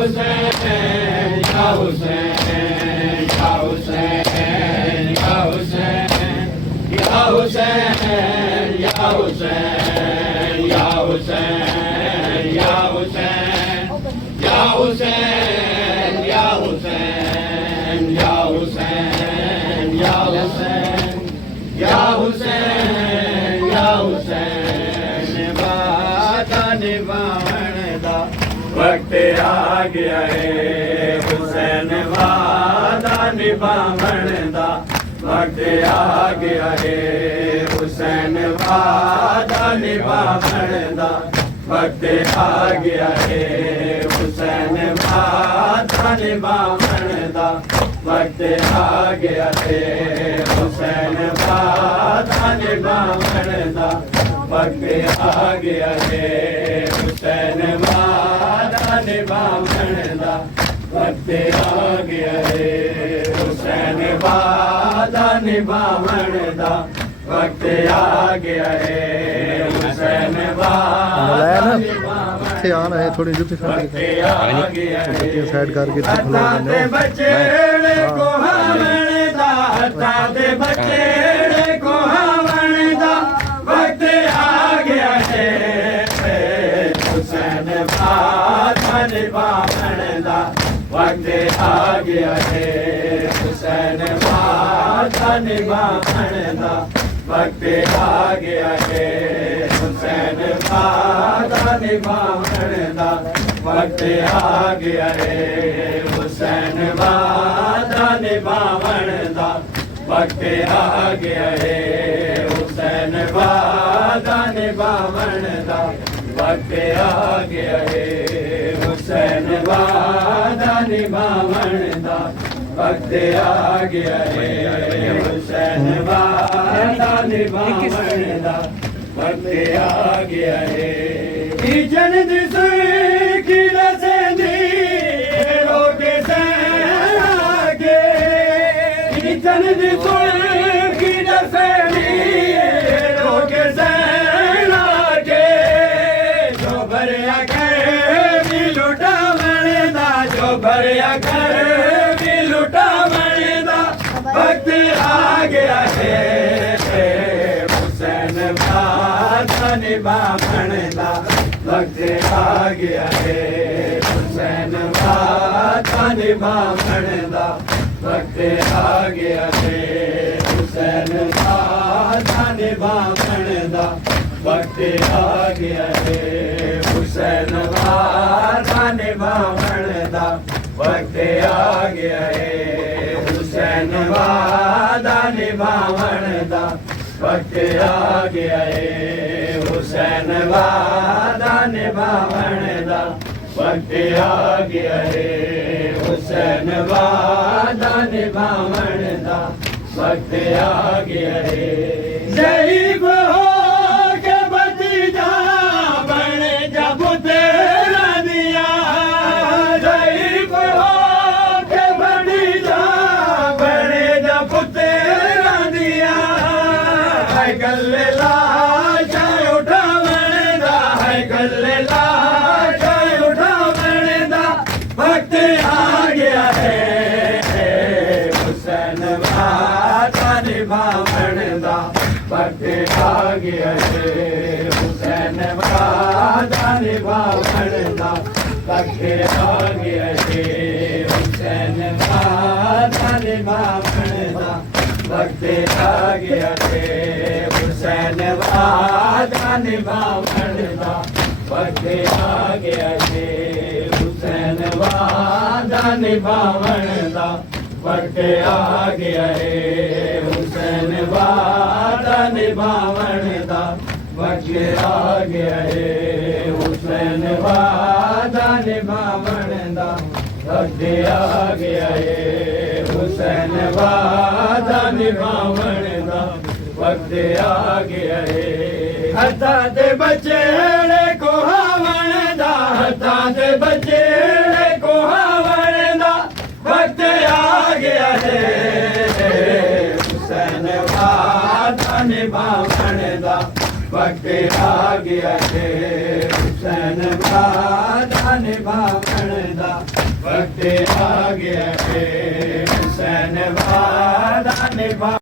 हुसैन या हुसैन या हुसैन या हुसैन या हुसैन या हुसैन या हुसैन या हुसैन या हुसैन या हुसैन या हुसैन या हुसैन या हुसैन या हुसैन वादा निभावण दा वक्त आ गया है हुसैन वादा निभावण दा वक्त आ गया है हुसैन वादा निभावण दा वक्त आ गया है हुसैन वादा निभावण दा वक्त आ गया है हुसैन वादा निभावण दा वक्त आ गया है हुसैन वादा निभावण दा वक्त आ गया है हुसैन वादा निभावण दा वक्त आ गया है हुसैन वादा ਇੱਥੇ ਆਣ ਹੈ ਥੋੜੀ ਜੁੱਤੀ ਸਾਈਡ ਸਾਈਡ ਕਰਕੇ ਤੇ ਬੱਚੇ ਕੋ ਹਾਵਣ ਦਾ ਤੇ ਬੱਚੇ ਕੋ ਹਾਵਣ ਦਾ ਵਕਤ ਆ ਗਿਆ ਹੈ ਹੁਸੈਨ ਵਾਦਾ ਨਿਭਾਵਣ ਦਾ ਵਕਤ ਆ ਗਿਆ ਹੈ ਹੁਸੈਨ ਵਾਦਾ ਨਿਭਾਵਣ ਦਾ वक्त आ गया है हुसैन वादा निभावण दा वक्त आ गया है हुसैन वादा निभावण दा वक्त आ गया है हुसैन वादा निभावण दा वक्त आ गया है हुसैन वादा निभावण दा वक्त आ गया है हुसैन वादा निभावण दा वक्त आ गया है जन दिस की रसेंदी रोके सैना के जन दिस की रसेंदी रोके सैना के जो भरिया कर भी लुटावण दा जो भरिया कर वक्त आ गया है हुसैन वादा निभावण दा वक्त आ गया है हुसैन वादा निभावण दा वक्त आ गया है हुसैन वादा निभावण दा वक्त आ गया है हुसैन वादा निभावण दा वक्त आ गया है हुसैन वादा निभावण दा वक्त आ गया है हुसैन वादा निभावण दा वक्त आ गया है हुसैन वादा निभावण दा वक्त आ गया है ज़ईफ़ हो के भतीजा बन जब तेरा दिया ज़ईफ़ हो के भतीजा बने जब तेरा दिया है गले लाशा उठावण दा है गले लाशा उठावण दा वक्त आ गया है हुसैन वादा निभावण दा वक्त आ गया है हुसैन वादा निभावण दा वक्त आ गया है हुसैन वादा निभावण दा वक्त आ गया है हुसैन वादा निभावण दा वक्त आ गया है हुसैन वादा निभावण दा वक्त आ गया है हुसैन वादा निभावण दा वक्त आ गया है हुसैन वादा निभावण दा वक्त आ गया है हुसैन वादा निभावण दा वक्त आ गया है हथा दे बचेड़े को हावण दा हथा दे बचेड़े को हावण दा वक्त आ गया है हुसैन वादा निभावण दा वक्त आ गया है ਹੁਸੈਨ ਵਾਦਾ ਨਿਭਾਉਣ ਦਾ ਵਕਤ ਆ ਗਿਆ ਹੈ ਹੁਸੈਨ ਵਾਦਾ